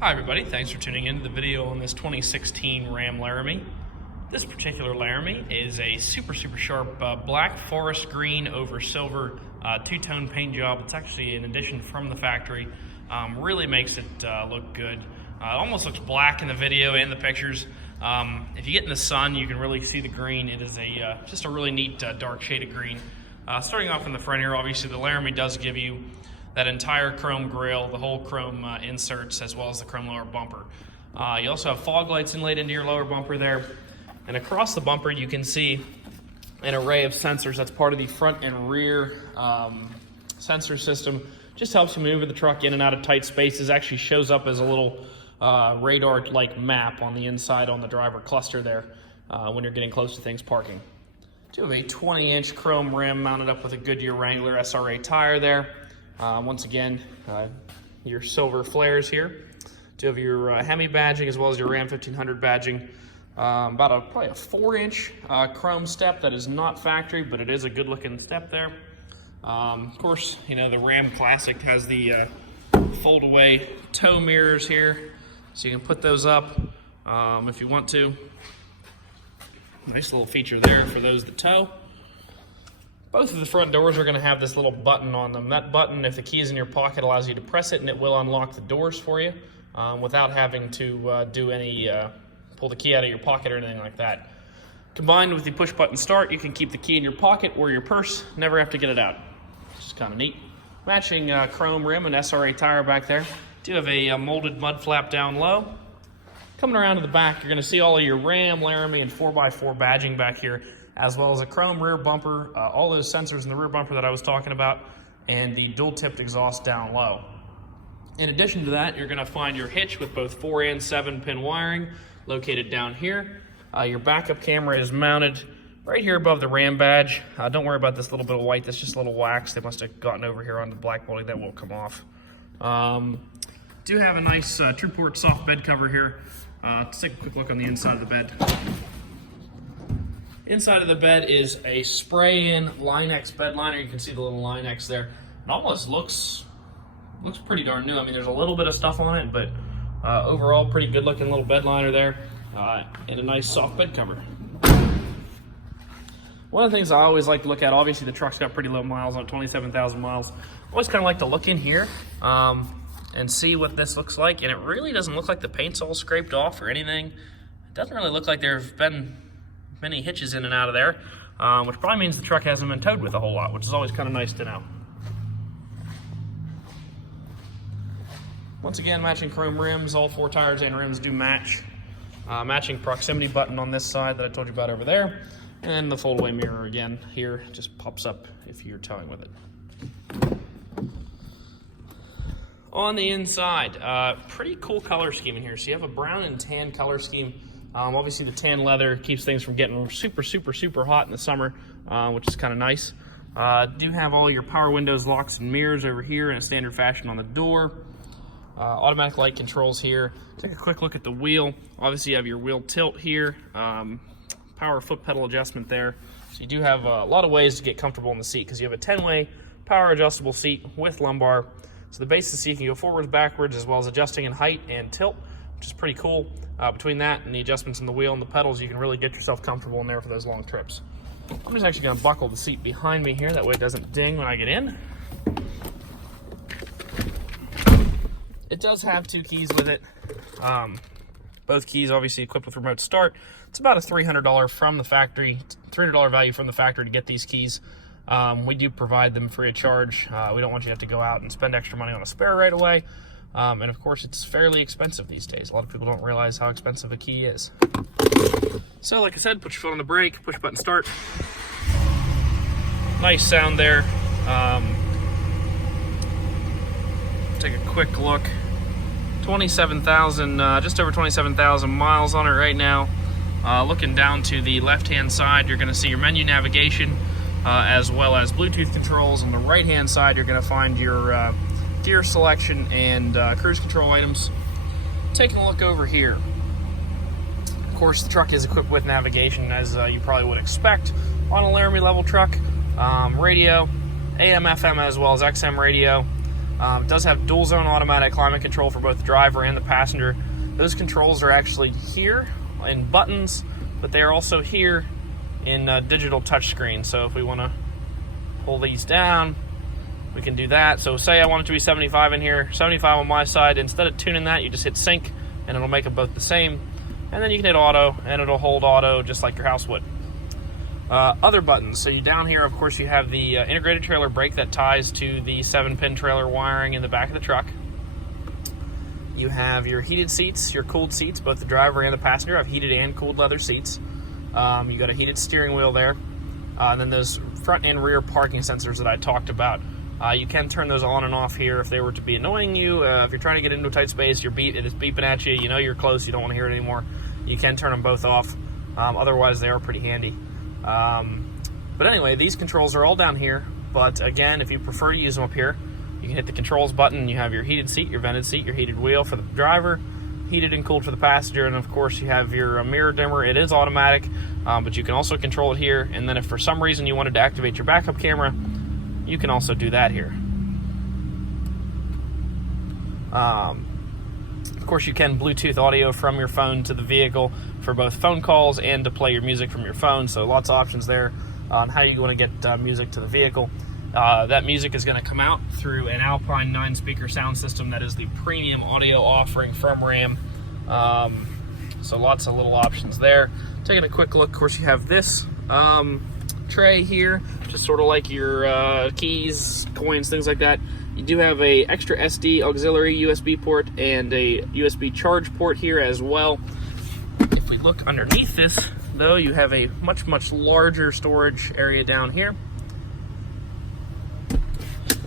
Hi everybody, thanks for tuning in to the video on this 2016 Ram LARAMIE. This particular LARAMIE is a super sharp black forest green over silver two-tone paint job. It's actually an addition from the factory. Really makes it look good. It almost looks black in the video and the pictures. If you get in the sun, you can really see the green. It is just a really neat dark shade of green. Starting off in the front here, obviously the LARAMIE does give you that entire chrome grille, the whole chrome inserts, as well as the chrome lower bumper. You also have fog lights inlaid into your lower bumper there. And across the bumper, you can see an array of sensors. That's part of the front and rear sensor system. Just helps you maneuver the truck in and out of tight spaces. Actually shows up as a little radar-like map on the inside on the driver cluster there when you're getting close to things parking. Do have a 20-inch chrome rim mounted up with a Goodyear Wrangler SRA tire there. Once again, your silver flares here. Do have your Hemi badging as well as your Ram 1500 badging. Probably a 4-inch chrome step that is not factory, but it is a good-looking step there. Of course, you know, the Ram Classic has the fold-away tow mirrors here, so you can put those up if you want to. Nice little feature there for those that tow. Both of the front doors are going to have this little button on them. That button, if the key is in your pocket, allows you to press it and it will unlock the doors for you without having to do any pull the key out of your pocket or anything like that. Combined with the push button start, you can keep the key in your pocket or your purse, never have to get it out. Which is kind of neat. Matching chrome rim and SRA tire back there. Do have a molded mud flap down low. Coming around to the back, you're going to see all of your Ram, LARAMIE, and 4x4 badging back here, as well as a chrome rear bumper, all those sensors in the rear bumper that I was talking about, and the dual-tipped exhaust down low. In addition to that, you're going to find your hitch with both 4 and 7-pin wiring located down here. Your backup camera is mounted right here above the Ram badge. Don't worry about this little bit of white, that's just a little wax. They must have gotten over here on the black molding. That will come off. Do have a nice TruePort soft bed cover here. Let's take a quick look on the inside of the bed. Inside of the bed is a spray-in Line-X bed liner. You can see the little Line-X there. It almost looks pretty darn new. I mean, there's a little bit of stuff on it, but overall, pretty good-looking little bed liner there, and a nice soft bed cover. One of the things I always like to look at, obviously the truck's got pretty low miles on it, 27,000 miles. I always kind of like to look in here and see what this looks like, and it really doesn't look like the paint's all scraped off or anything. It doesn't really look like there have been many hitches in and out of there, which probably means the truck hasn't been towed with a whole lot, which is always kind of nice to know. Once again, matching chrome rims. All 4 tires and rims do match. Matching proximity button on this side that I told you about over there. And the fold-away mirror again here just pops up if you're towing with it. On the inside, pretty cool color scheme in here. So you have a brown and tan color scheme. Obviously the tan leather keeps things from getting super hot in the summer, which is kind of nice. Do have all your power windows, locks, and mirrors over here in a standard fashion on the door. Automatic light controls here. Take a quick look at the wheel. Obviously you have your wheel tilt here, power foot pedal adjustment there. So you do have a lot of ways to get comfortable in the seat because you have a 10-way power adjustable seat with lumbar. So the base of the seat can go forwards, backwards, as well as adjusting in height and tilt, which is pretty cool. Between that and the adjustments in the wheel and the pedals, you can really get yourself comfortable in there for those long trips. I'm just actually going to buckle the seat behind me here, that way it doesn't ding when I get in. It does have 2 keys with it. Both keys obviously equipped with remote start. It's about a $300 from the factory, $300 value from the factory to get these keys. We do provide them free of charge. We don't want you to have to go out and spend extra money on a spare right away. And of course, it's fairly expensive these days. A lot of people don't realize how expensive a key is. So like I said, put your foot on the brake, push button start. Nice sound there. Take a quick look. 27,000, just over 27,000 miles on it right now. Looking down to the left-hand side, you're going to see your menu navigation, as well as Bluetooth controls. On the right-hand side, you're going to find your gear selection and cruise control items. Taking a look over here. Of course, the truck is equipped with navigation, as you probably would expect on a LARAMIE level truck. Radio, AM, FM, as well as XM radio. It does have dual zone automatic climate control for both the driver and the passenger. Those controls are actually here in buttons, but they are also here in digital touchscreen. So if we want to pull these down, we can do that. So say I want it to be 75 in here, 75 on my side. Instead of tuning that, you just hit sync and it'll make them both the same. And then you can hit auto and it'll hold auto just like your house would. Other buttons. So you down here, of course, you have the integrated trailer brake that ties to the 7-pin trailer wiring in the back of the truck. You have your heated seats, your cooled seats. Both the driver and the passenger have heated and cooled leather seats. You got a heated steering wheel there. And then those front and rear parking sensors that I talked about. You can turn those on and off here if they were to be annoying you. If you're trying to get into a tight space, it is beeping at you. You know you're close. You don't want to hear it anymore. You can turn them both off. Otherwise, they are pretty handy. But anyway, these controls are all down here. But again, if you prefer to use them up here, you can hit the controls button. You have your heated seat, your vented seat, your heated wheel for the driver, heated and cooled for the passenger, and of course you have your mirror dimmer. It is automatic, but you can also control it here. And then if for some reason you wanted to activate your backup camera, you can also do that here. Of course, you can Bluetooth audio from your phone to the vehicle for both phone calls and to play your music from your phone. So lots of options there on how you want to get music to the vehicle. That music is going to come out through an Alpine 9-speaker sound system that is the premium audio offering from Ram. So lots of little options there. Taking a quick look, of course, you have this tray here, just sort of like your keys, coins, things like that. You do have a extra SD auxiliary USB port and a USB charge port here as well. If we look underneath this, though, you have a much larger storage area down here.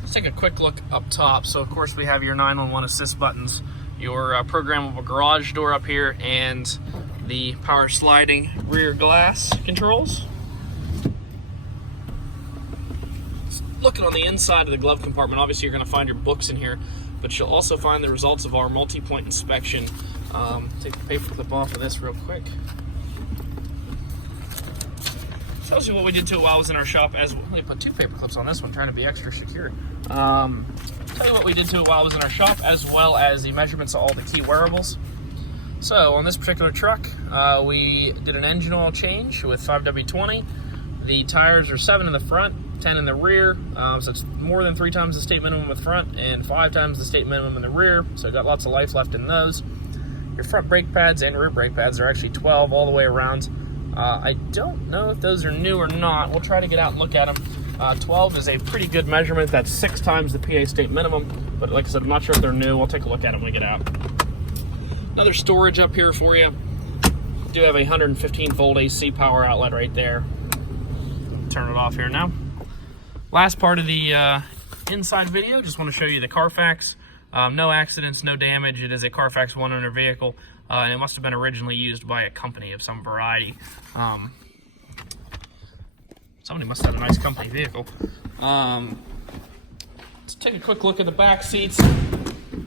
Let's take a quick look up top. So of course we have your 911 assist buttons, your programmable garage door up here, and the power sliding rear glass controls. Looking on the inside of the glove compartment, obviously you're going to find your books in here, but you'll also find the results of our multi-point inspection. Take the paper clip off of this real quick. Shows you what we did to it while I was in our shop. Let me put 2 paper clips on this one, trying to be extra secure. Tell you what we did to it while I was in our shop, as well as the measurements of all the key wearables. So on this particular truck, we did an engine oil change with 5W20. The tires are 7 in the front, 10 in the rear, so it's more than 3 times the state minimum with front and 5 times the state minimum in the rear, so got lots of life left in those. Your front brake pads and rear brake pads are actually 12 all the way around. I don't know if those are new or not. We'll try to get out and look at them. 12 is a pretty good measurement. That's 6 times the PA state minimum, but like I said, I'm not sure if they're new. We'll take a look at them when we get out. Another storage up here for you. We do have a 115 volt AC power outlet right there. Turn it off here now. Last part of the inside video, just want to show you the Carfax. No accidents, no damage. It is a Carfax one-owner vehicle, and it must have been originally used by a company of some variety. Somebody must have a nice company vehicle. Let's take a quick look at the back seats. It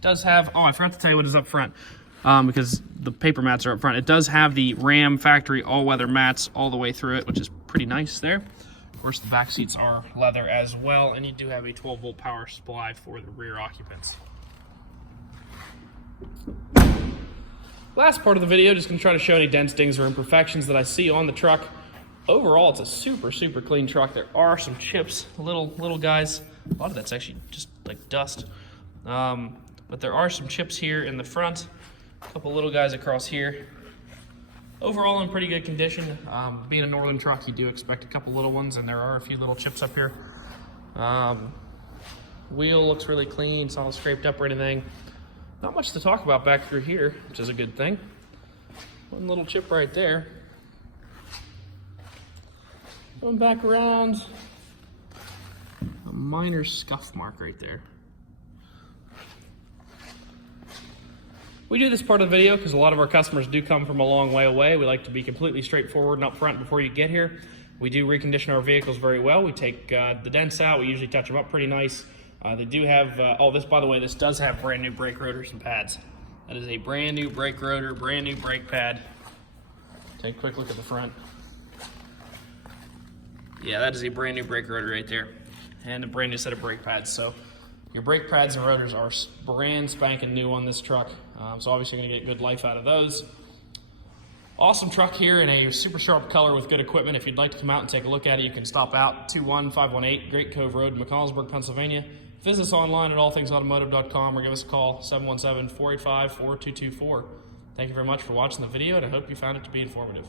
does have, oh, I forgot to tell you what is up front, because the paper mats are up front. It does have the Ram factory all-weather mats all the way through it, which is pretty nice there. Of course, the back seats are leather as well, and you do have a 12-volt power supply for the rear occupants. Last part of the video, just going to try to show any dents, dings, or imperfections that I see on the truck. Overall, it's a super clean truck. There are some chips, little guys. A lot of that's actually just like dust. But there are some chips here in the front, a couple little guys across here. Overall, in pretty good condition. Being a northern truck, you do expect a couple little ones, and there are a few little chips up here. Wheel looks really clean. It's not scraped up or anything. Not much to talk about back through here, which is a good thing. One little chip right there. Going back around, a minor scuff mark right there. We do this part of the video because a lot of our customers do come from a long way away. We like to be completely straightforward and upfront before you get here. We do recondition our vehicles very well. We take the dents out. We usually touch them up pretty nice. They do have, this, by the way, this does have brand new brake rotors and pads. That is a brand new brake rotor, brand new brake pad. Take a quick look at the front. Yeah, that is a brand new brake rotor right there. and a brand new set of brake pads. So your brake pads and rotors are brand spanking new on this truck. So obviously you're gonna get good life out of those. Awesome truck here in a super sharp color with good equipment. If you'd like to come out and take a look at it, you can stop out 21518 Great Cove Road, McConnellsburg, Pennsylvania. Visit us online at allthingsautomotive.com or give us a call, 717-485-4224. Thank you very much for watching the video, and I hope you found it to be informative.